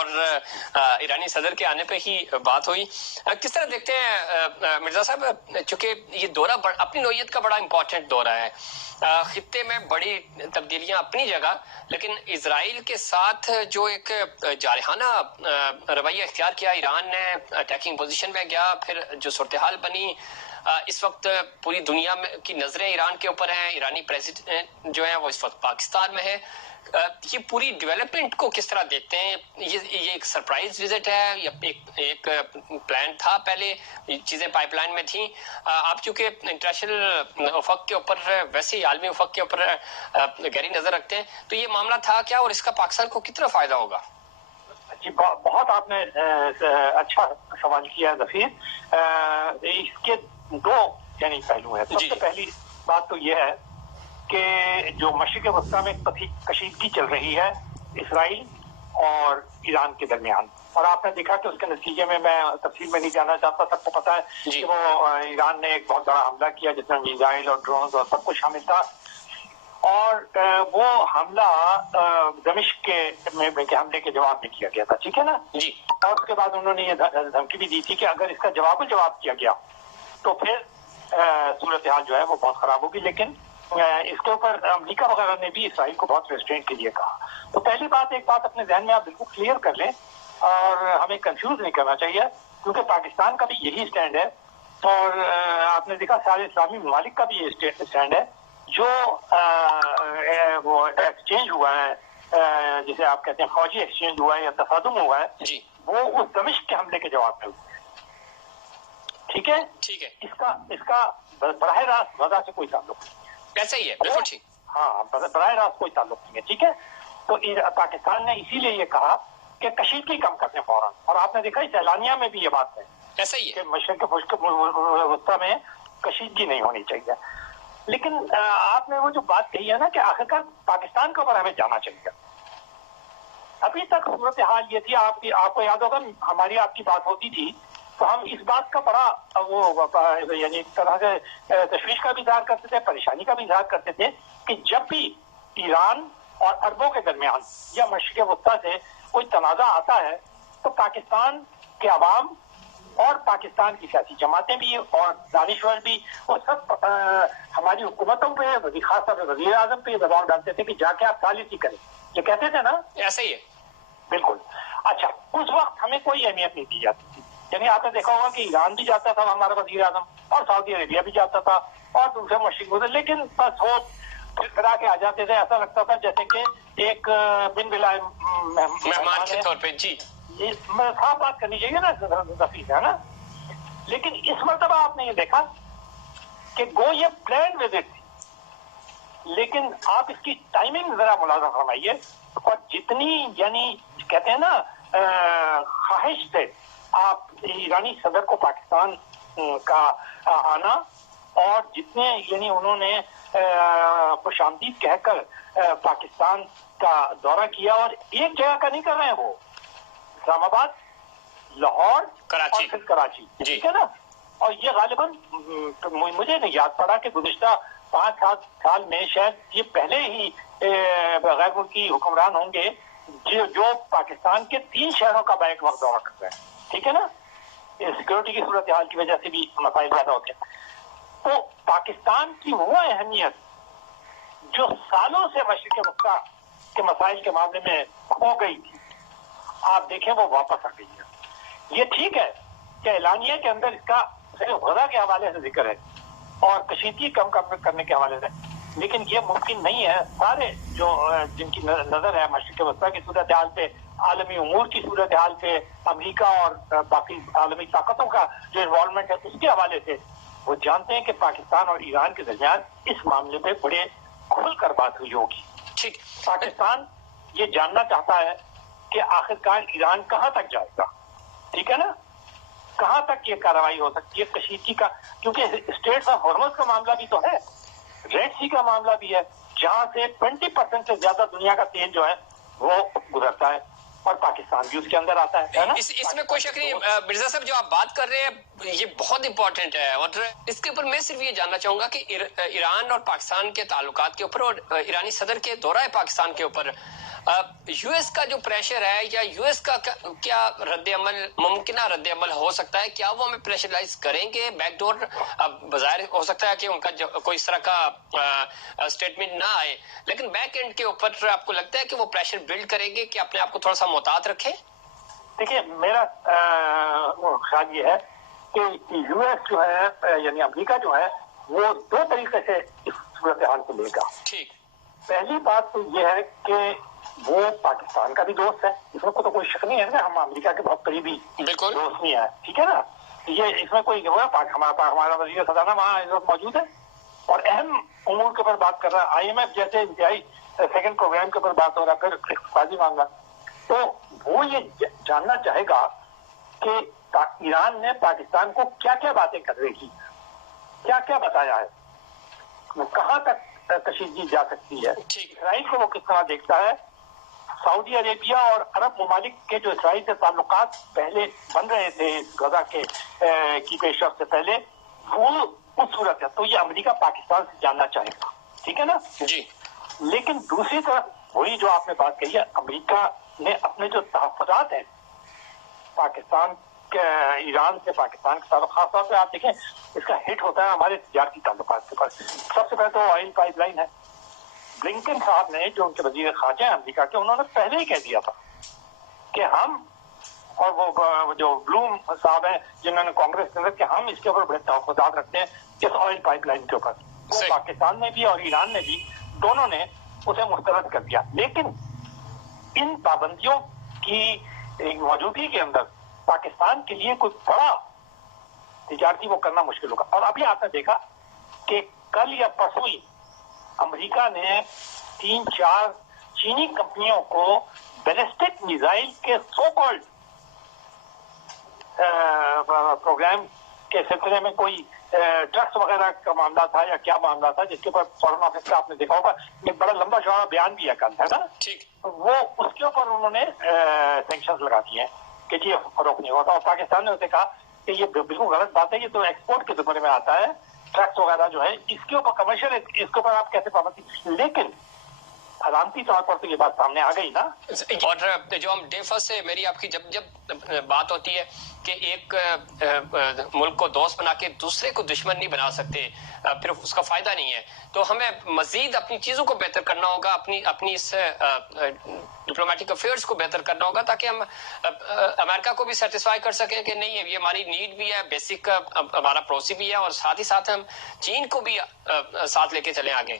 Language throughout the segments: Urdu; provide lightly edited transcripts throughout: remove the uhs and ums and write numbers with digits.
اور ایرانی صدر کے آنے پہ ہی بات ہوئی. کس طرح دیکھتے ہیں مرزا صاحب، چونکہ یہ دورہ اپنی نوعیت کا بڑا امپورٹنٹ دورہ ہے، خطے میں بڑی تبدیلیاں اپنی جگہ، لیکن اسرائیل کے ساتھ جو ایک جارحانہ رویہ اختیار کیا ایران نے، اٹیکنگ پوزیشن میں گیا، پھر جو صورتحال بنی، اس وقت پوری دنیا میں کی نظریں ایران کے اوپر ہیں، ایرانی پریزیڈنٹ جو ہیں وہ اس وقت پاکستان میں ہے. یہ پوری ڈیولپمنٹ کو کس طرح دیکھتے ہیں؟ یہ ایک سرپرائز وزٹ ہے یا ایک پلان تھا؟ پہلے چیزیں پائپ لائن میں تھیں؟ آپ چونکہ انٹرنیشنل افق کے اوپر، ویسے ہی عالمی افق کے اوپر گہری نظر رکھتے ہیں، تو یہ معاملہ تھا کیا اور اس کا پاکستان کو کتنا فائدہ ہوگا؟ جی بہت آپ نے اچھا سوال کیا ظفیر. اس کے دو پہلو ہیں. سب سے پہلی بات تو یہ ہے کہ جو مشرق وسطیٰ میں کشیدگی چل رہی ہے اسرائیل اور ایران کے درمیان، اور آپ نے دیکھا کہ اس کے نتیجے میں تفصیل میں نہیں جانا چاہتا، سب کو پتا ہے کہ وہ ایران نے ایک بہت بڑا حملہ کیا جس میں میزائل اور ڈرونز اور سب کچھ شامل تھا، اور وہ حملہ دمشق کے حملے کے جواب میں کیا گیا تھا. ٹھیک ہے نا جی. اور اس کے بعد انہوں نے یہ دھمکی بھی دی تھی کہ اگر اس کا جواب کیا گیا تو پھر صورتحال جو ہے وہ بہت خراب ہوگی. لیکن اس کے اوپر امریکہ وغیرہ نے بھی اسرائیل کو بہت ریسٹرینٹ کے لیے کہا. تو پہلی بات، ایک بات اپنے ذہن میں آپ بالکل کلیئر کر لیں، اور ہمیں کنفیوز نہیں کرنا چاہیے، کیونکہ پاکستان کا بھی یہی اسٹینڈ ہے، اور آپ نے دیکھا سارے اسلامی ممالک کا بھی یہ اسٹینڈ ہے. جو وہ ایکسچینج ہوا ہے، جسے آپ کہتے ہیں فوجی ایکسچینج ہوا ہے یا تصادم ہوا ہے، وہ اس دمشق کے حملے کے جواب میں ہوا. ٹھیک ہے. اس کا براہ راست غزہ سے کوئی تعلق نہیں. ایسا ہی ہے، بالکل ٹھیک. ہاں، براہ راست کوئی تعلق نہیں ہے. ٹھیک ہے. تو پاکستان نے اسی لیے یہ کہا کہ کشیدگی کم کرتے ہیں فوراً، اور آپ نے دیکھا اس اعلانیہ میں بھی یہ بات ہے. ایسا ہی ہے کہ مشرق وسطیٰ میں کشیدگی نہیں ہونی چاہیے. لیکن آپ نے وہ جو بات کہی ہے نا کہ آخرکار پاکستان کے اوپر ہمیں جانا چاہیے. ابھی تک صورتحال یہ تھی، آپ کو یاد ہوگا ہماری آپ کی بات ہوتی تھی تو ہم اس بات کا بڑا وہ ایک طرح سے تشویش کا بھی اظہار کرتے تھے، پریشانی کا بھی اظہار کرتے تھے کہ جب بھی ایران اور عربوں کے درمیان یا مشرق وسطیٰ سے کوئی تنازع آتا ہے تو پاکستان کے عوام اور پاکستان کی سیاسی جماعتیں بھی اور دانشور بھی، وہ سب ہماری حکومتوں پہ، خاص طور پہ وزیر اعظم پہ یہ دباؤ ڈالتے تھے کہ جا کے آپ ثالثی کریں. یہ کہتے تھے نا. ایسا ہی ہے بالکل. اچھا، اس وقت ہمیں کوئی اہمیت نہیں دی جاتی تھی. یعنی آپ نے دیکھا ہوگا کہ ایران بھی جاتا تھا ہمارا وزیر اعظم، اور سعودی عربیہ بھی جاتا تھا، اور دوسرے مشرق وسطیٰ، لیکن بس وہ پھر کے آ جاتے تھے. ایسا لگتا تھا جیسے کہ ایک بن بلا مہمان کے طور پہ. جی، یہ صاف بات کرنی چاہیے نا ظفیر، ہے نا. لیکن اس مرتبہ آپ نے یہ دیکھا کہ گو یہ پلانڈ وزٹ تھی، لیکن آپ اس کی ٹائمنگ ذرا ملاحظہ فرمائیے، اور جتنی کہتے ہیں نا خواہش سے آپ ایرانی صدر کو پاکستان کا آنا، اور جتنے انہوں نے خوش آمدید کہہ کر پاکستان کا دورہ کیا، اور ایک جگہ کا نہیں کر رہے ہیں، وہ اسلام آباد، لاہور، کراچی، اور پھر کراچی. ٹھیک ہے نا. اور یہ غالباً مجھے نہیں یاد پڑا کہ گزشتہ 5 سال میں شاید یہ پہلے ہی غیر ملکی حکمران ہوں گے جو پاکستان کے 3 شہروں کا بیک وقت دورہ کر رہے ہیں. ٹھیک ہے نا. سیکورٹی کی صورتحال کی وجہ سے بھی مسائل پیدا ہوتے ہیں. تو پاکستان کی وہ اہمیت جو سالوں سے مشرق وسطیٰ کے مسائل کے معاملے میں کھو گئی تھی، آپ دیکھیں وہ واپس آ گئی ہے. یہ ٹھیک ہے کہ اعلانیہ کے اندر اس کا صرف غزہ کے حوالے سے ذکر ہے اور کشیدگی کم کرنے کے حوالے سے، لیکن یہ ممکن نہیں ہے. سارے جو جن کی نظر ہے مشرق وسطیٰ کی صورتحال پہ، عالمی امور کی صورتحال پہ، امریکہ اور باقی عالمی طاقتوں کا جو انوالومنٹ ہے اس کے حوالے سے، وہ جانتے ہیں کہ پاکستان اور ایران کے درمیان اس معاملے پہ بڑے کھل کر بات ہوئی ہوگی. ٹھیک. پاکستان یہ جاننا چاہتا ہے کہ آخرکار ایران کہاں تک جائے گا. ٹھیک ہے نا. کہاں تک یہ کارروائی ہو سکتی ہے کشیدگی کا، کیونکہ اسٹریٹس آف ہارمز کا معاملہ بھی تو ہے، ریڈ سی کا معاملہ بھی ہے، جہاں سے 20% سے زیادہ دنیا کا تیل جو ہے وہ گزرتا ہے، اور پاکستان بھی اس کے اندر آتا ہے نا. اس میں کوئی شک نہیں. مرزا صاحب جو آپ بات کر رہے ہیں یہ بہت امپورٹنٹ ہے، اور اس کے اوپر میں صرف یہ جاننا چاہوں گا کہ ایران اور پاکستان کے تعلقات کے اوپر اور ایرانی صدر کے دورہ پاکستان کے اوپر یو ایس کا جو پریشر ہے یا یو ایس کا کیا رد عمل ممکنہ رد عمل ہو سکتا ہے؟ کیا وہ ہمیں پریشرائز کریں گے بیک ڈور؟ بظاہر ہو سکتا ہے کہ ان کا کوئی اس طرح کا اسٹیٹمنٹ نہ آئے، لیکن بیک اینڈ کے اوپر آپ کو لگتا ہے کہ وہ پریشر بلڈ کریں گے کہ اپنے آپ کو تھوڑا سا محتاط رکھیں؟ دیکھیے میرا خیال یہ ہے کہ یو ایس جو ہے یعنی امریکہ جو ہے وہ دو طریقے سے اس صورتحال کو لے گا. ٹھیک. پہلی بات تو یہ ہے کہ وہ پاکستان کا بھی دوست ہے، اس میں تو کوئی شک نہیں ہے نا، ہم امریکہ کے بہت قریبی بالکل دوست نہیں ہے، ٹھیک ہے نا. یہ اس میں کوئی ہمارا وزیر خزانہ وہاں اس وقت موجود ہے اور اہم امور کے اوپر بات کر رہا ہے. آئی ایم ایف جیسے انتہائی سیکنڈ پروگرام کے اوپر بات ہو رہا ہے، پھر اقتصادی معاملہ. تو وہ یہ جاننا چاہے گا کہ ایران نے پاکستان کو کیا کیا باتیں کرنے کی، کیا کیا بتایا ہے، وہ کہاں تک کشیدگی جا سکتی ہے، اسرائیل کو وہ کس طرح دیکھتا ہے. سعودی عربیہ اور عرب ممالک کے جو اسرائیل سے تعلقات پہلے بن رہے تھے غزہ کی پیش رفت سے پہلے، وہ اس صورت ہے تو یہ امریکہ پاکستان سے جاننا چاہے گا، ٹھیک ہے نا جی. لیکن دوسری طرف وہی جو آپ نے بات کہی ہے، امریکہ نے اپنے جو تحفظات ہیں پاکستان کے ایران سے پاکستان کے تعلق، خاص طور پہ آپ دیکھیں اس کا ہٹ ہوتا ہے ہمارے تجارتی تعلقات کے اوپر. سب سے پہلے تو آئل پائپ لائن ہے. بلنکن صاحب نے جو ان کے وزیر خارجہ ہیں امریکہ کے، انہوں نے پہلے ہی کہہ دیا تھا کہ ہم اور وہ جو بلوم صاحب ہیں جنہوں نے کانگریس کے اندر کہ ہم اس کے اوپر بڑے تحفظات رکھتے ہیں اس آئل پائپ لائن کے اوپر. وہ پاکستان نے بھی اور ایران نے بھی دونوں نے اسے مسترد کر دیا. لیکن ان پابندیوں کی موجودگی کے اندر پاکستان کے لیے کوئی بڑا تجارتی وہ کرنا مشکل ہوگا. اور ابھی آپ نے دیکھا کہ کل یا پرسوں ہی امریکہ نے 3-4 چینی کمپنیوں کو بیلسٹک میزائل کے سو کالڈ پروگرام کے سلسلے میں کوئی ڈرگس وغیرہ کا معاملہ تھا یا کیا معاملہ تھا، جس کے اوپر فورن آفس کا آپ نے دیکھا ہوگا ایک بڑا لمبا چوڑا بیان بھی ہے کل، ہے نا. وہ اس کے اوپر انہوں نے سینکشنز لگا دیے ہیں کہ جی فروخت نہیں ہوتا. اور پاکستان نے اسے کہا کہ یہ بالکل غلط بات ہے، یہ تو ایکسپورٹ کے زمرے میں آتا ہے، ٹرکس وغیرہ جو ہے اس کے اوپر کمرشل، اس کے اوپر آپ کیسے پابندی. لیکن علامتی طور پر تو یہ بات سامنے آ گئی نا. اور جو ہم ڈے فرسٹ سے میری آپ کی جب بات ہوتی ہے کہ ایک ملک کو دوست بنا کے دوسرے کو دشمن نہیں بنا سکتے، پھر اس کا فائدہ نہیں ہے، تو ہمیں مزید اپنی چیزوں کو بہتر کرنا ہوگا، اپنی اس ڈپلومیٹک افیئرس کو بہتر کرنا ہوگا تاکہ ہم امریکہ کو بھی سیٹسفائی کر سکیں کہ نہیں یہ ہماری نیڈ بھی ہے، بیسک ہمارا پڑوسی بھی ہے، اور ساتھ ہی ساتھ ہم چین کو بھی ساتھ لے کے چلیں آگے.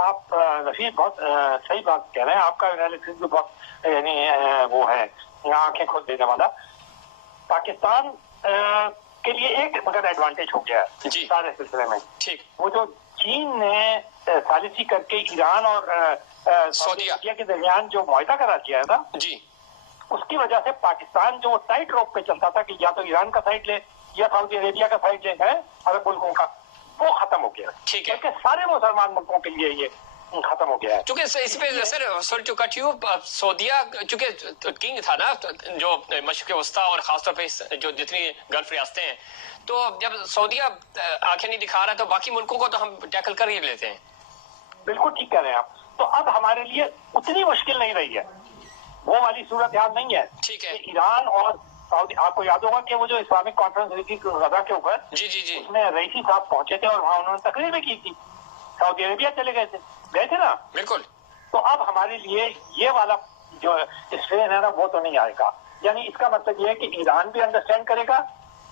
آپ رشید بہت صحیح بات کہہ رہے ہیں، آپ کا انالیسس بھی بہت یعنی وہ ہے آنکھیں کھول دینے والا. پاکستان کے لیے ایک مگر ایڈوانٹیج ہو گیا ہے سارے سلسلے میں. وہ جو چین نے ثالثی کر کے ایران اور سعودی عربیہ کے درمیان جو معاہدہ کرا دیا ہے نا، اس کی وجہ سے پاکستان جو ٹائٹ روپ پہ چلتا تھا کہ یا تو ایران کا سائڈ لے یا سعودی عربیہ کا سائڈ لے ہے عرب ملکوں کا، وہ ختم ہو گیا. کیونکہ سارے مسلمان ملکوں کے لیے یہ ختم ہو گیا ہے. چونکہ اس پہ sir sorry to cut you, سعودیہ چونکہ کنگ تھا نا جو مشرق وسطیٰ اور خاص طور پہ جو جتنی گلف ریاستیں ہیں، تو جب سعودیہ آنکھیں نہیں دکھا رہا ہے تو باقی ملکوں کو تو ہم ٹیکل کر ہی لیتے ہیں. بالکل ٹھیک کہہ رہے ہیں آپ. تو اب ہمارے لیے اتنی مشکل نہیں رہی ہے، وہ والی صورتحال نہیں ہے. ٹھیک ہے. ایران اور سعودی، آپ کو یاد ہوگا کہ وہ جو اسلامک کانفرنس ہوئی تھی غزہ کے اوپر، اس میں رئیسی صاحب پہنچے تھے اور وہاں انہوں نے تقریر بھی کی تھی. سعودی عربیہ چلے گئے تھے نا. بالکل. تو اب ہمارے لیے یہ والا جو اسٹرین ہے نا وہ تو نہیں آئے گا. یعنی اس کا مطلب یہ ہے کہ ایران بھی انڈرسٹینڈ کرے گا.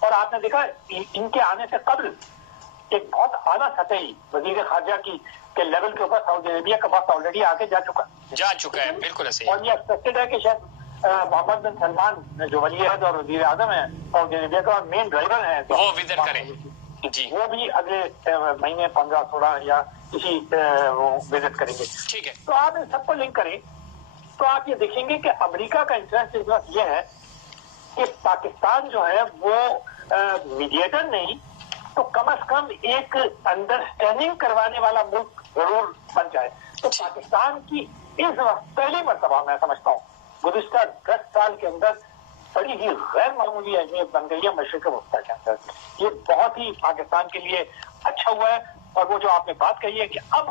اور آپ نے دیکھا ان کے آنے سے قبل ایک بہت اعلیٰ سطحی وزیر خارجہ کے لیول کے اوپر سعودی عربیہ کا وقت آلریڈی آگے جا چکا ہے. بالکل ایسے. اور یہ ایکسپیکٹڈ ہے کہ شاید محمد بن سلمان جو ولی عہد اور وزیر اعظم ہیں سعودی عربیہ کا مین ڈرائیور ہیں، وہ وزٹ کریں. وہ بھی اگلے مہینے 15-16 یا اسی وزٹ کریں گے. ٹھیک ہے. تو آپ ان سب کو لنک کریں تو آپ یہ دیکھیں گے کہ امریکہ کا انٹرسٹ اس وقت یہ ہے کہ پاکستان جو ہے وہ میڈیٹر نہیں تو کم از کم ایک انڈرسٹینڈنگ کروانے والا ملک ضرور بن جائے. تو پاکستان کی اس وقت پہلی مرتبہ میں سمجھتا ہوں گزشتہ 10 سال کے اندر بڑی ہی غیر معمولی اہمیت بن گئی ہے مشرق وسطیٰ کے اندر. یہ بہت ہی پاکستان کے لیے اچھا ہوا ہے. اور وہ جو آپ نے بات کہی ہے کہ اب